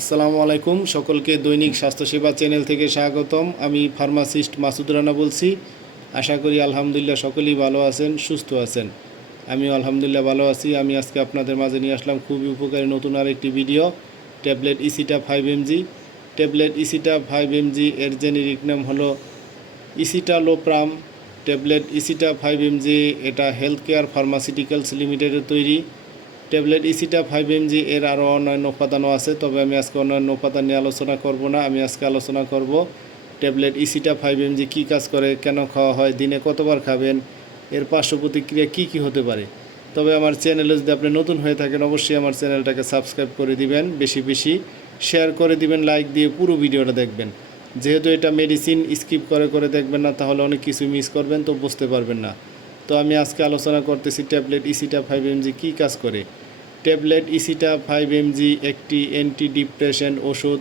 আসসালামু আলাইকুম। সকলকে দৈনিক স্বাস্থ্যসেবা চ্যানেল থেকে স্বাগতম। আমি ফার্মাসিস্ট মাসুদ রানা বলছি। আশা করি আলহামদুলিল্লাহ সকলেই ভালো আছেন, সুস্থ আছেন। আমি আলহামদুলিল্লাহ ভালো আছি। আমি আজকে আপনাদের মাঝে নিয়ে আসলাম খুবই উপকারী নতুন আর একটি video, tablet Esita five MG tablet Esita five MG এর জেনেরিক নাম হলো Esita escitalopram. Tablet Esita five MG এটা হেলথ কেয়ার ফার্মাসিউটিক্যালস লিমিটেডের তৈরি। ট্যাবলেট ইসিটা ফাইভ এমজি এর আরও অন্যান্য উপাদানও আছে। তবে আমি আজকে অন্যান্য উপাদান নিয়ে আলোচনা করব না। আমি আজকে আলোচনা করব ট্যাবলেট ইসিটা ফাইভ এমজি কী কাজ করে, কেন খাওয়া হয়, দিনে কতবার খাবেন, এর পার্শ্ব প্রতিক্রিয়া কী কী হতে পারে। তবে আমার চ্যানেলে যদি আপনি নতুন হয়ে থাকেন, অবশ্যই আমার চ্যানেলটাকে সাবস্ক্রাইব করে দিবেন, বেশি বেশি শেয়ার করে দিবেন, লাইক দিয়ে পুরো ভিডিওটা দেখবেন। যেহেতু এটা মেডিসিন স্কিপ করে করে দেখবেন না, তাহলে অনেক কিছু মিস করবেন, তো বুঝতে পারবেন না। তো আমি আজকে আলোচনা করতেছি ট্যাবলেট ইসিটা ফাইভ এমজি কী কাজ করে? ট্যাবলেট ইসিটা ফাইভ এমজি একটি অ্যান্টি ডিপ্রেশন ওষুধ,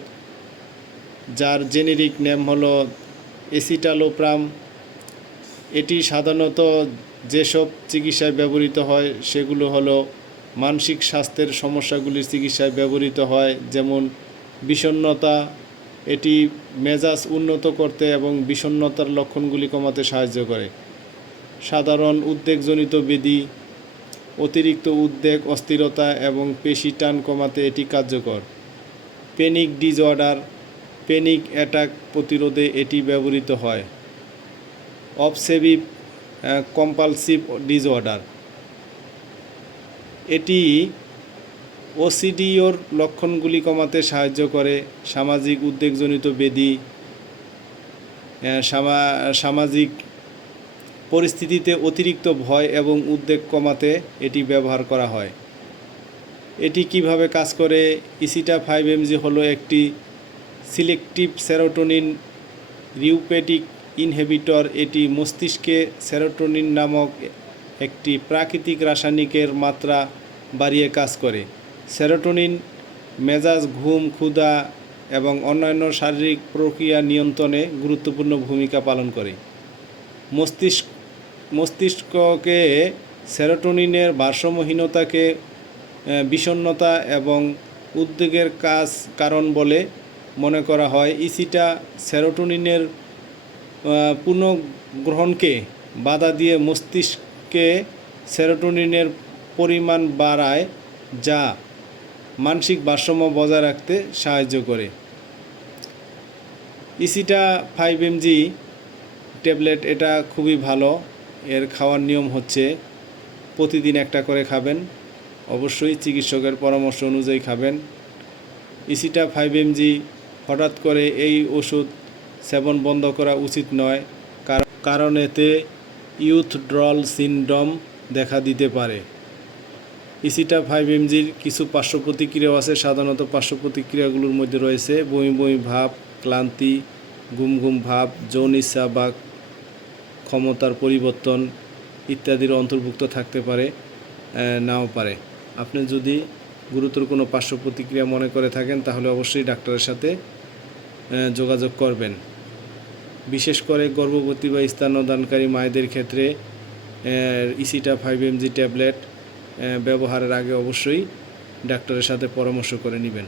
যার জেনেরিক নেম হলো এসিটালোপ্রাম এটি সাধারণত যেসব চিকিৎসায় ব্যবহৃত হয়, সেগুলো হলো মানসিক স্বাস্থ্যের সমস্যাগুলির চিকিৎসায় ব্যবহৃত হয়, যেমন বিষণ্ণতা। এটি মেজাজ উন্নত করতে এবং বিষণ্ণতার লক্ষণগুলি কমাতে সাহায্য করে। সাধারণ উদ্বেগজনিত বেদি অতিরিক্ত উদ্বেগ, অস্থিরতা এবং পেশি টান কমাতে এটি কার্যকর। পেনিক ডিসঅর্ডার, পেনিক অ্যাটাক প্রতিরোধে এটি ব্যবহৃত হয়। Obsessive compulsive disorder. এটি ওসিডিওর লক্ষণগুলি কমাতে সাহায্য করে। সামাজিক উদ্বেগজনিত বেদি সামাজিক পরিস্থিতিতে অতিরিক্ত ভয় এবং উদ্বেগ কমাতে এটি ব্যবহার করা হয়। এটি কীভাবে কাজ করে? ইসিটা ফাইভ এমজি হলো একটি সিলেকটিভ সেরোটোনিন রিউপেটিক ইনহেবিটর। এটি মস্তিষ্কে সেরোটোনিন নামক একটি প্রাকৃতিক রাসায়নিকের মাত্রা বাড়িয়ে কাজ করে। সেরোটোনিন, মেজাজ, ঘুম, ক্ষুধা এবং অন্যান্য শারীরিক প্রক্রিয়া নিয়ন্ত্রণে গুরুত্বপূর্ণ ভূমিকা পালন করে। মস্তিষ্ক মস্তিষ্ককে সেরোটোনিনের ভারসাম্যহীনতাকে আহ, বিষণ্ণতা এবং উদ্বেগের কাজ কারণ বলে মনে করা হয়। ইসিটা সেরোটোনিনের পুনঃগ্রহণকে বাধা দিয়ে মস্তিষ্কে সেরোটোনিনের পরিমাণ বাড়ায় যা মানসিক ভারসাম্য বজায় রাখতে সাহায্য করে। ইসিটা ফাইভ এমজি ট্যাবলেট এটা খুবই ভালো। এর খাওয়ার নিয়ম হচ্ছে প্রতিদিন একটা করে খাবেন। অবশ্যই চিকিৎসকের পরামর্শ অনুযায়ী খাবেন। ইসিটা ফাইভ এমজি হঠাৎ করে এই ওষুধ সেবন বন্ধ করা উচিত নয়, কার- কারণ এতে ইউথ ড্রল সিনড্রোম দেখা দিতে পারে। ইসিটা ফাইভ এমজির কিছু পার্শ্ব প্রতিক্রিয়াও আছে, সাধারণত পার্শ্ব প্রতিক্রিয়াগুলোর মধ্যে রয়েছে বমি বমি ভাব, ক্লান্তি ঘুম ঘুম ভাব, যৌন ইচ্ছা বা ক্ষমতার পরিবর্তন ইত্যাদির অন্তর্ভুক্ত থাকতে পারে নাও পারে। আপনি যদি গুরুতর কোনো পার্শ্ব প্রতিক্রিয়া মনে করে থাকেন, তাহলে অবশ্যই ডাক্তারের সাথে যোগাযোগ করবেন। বিশেষ করে গর্ভবতী বা স্তন্যদানকারী মায়েদের ক্ষেত্রে ইসিটা ফাইভ এমজি ট্যাবলেট ব্যবহারের আগে অবশ্যই ডাক্তারের সাথে পরামর্শ করে নেবেন।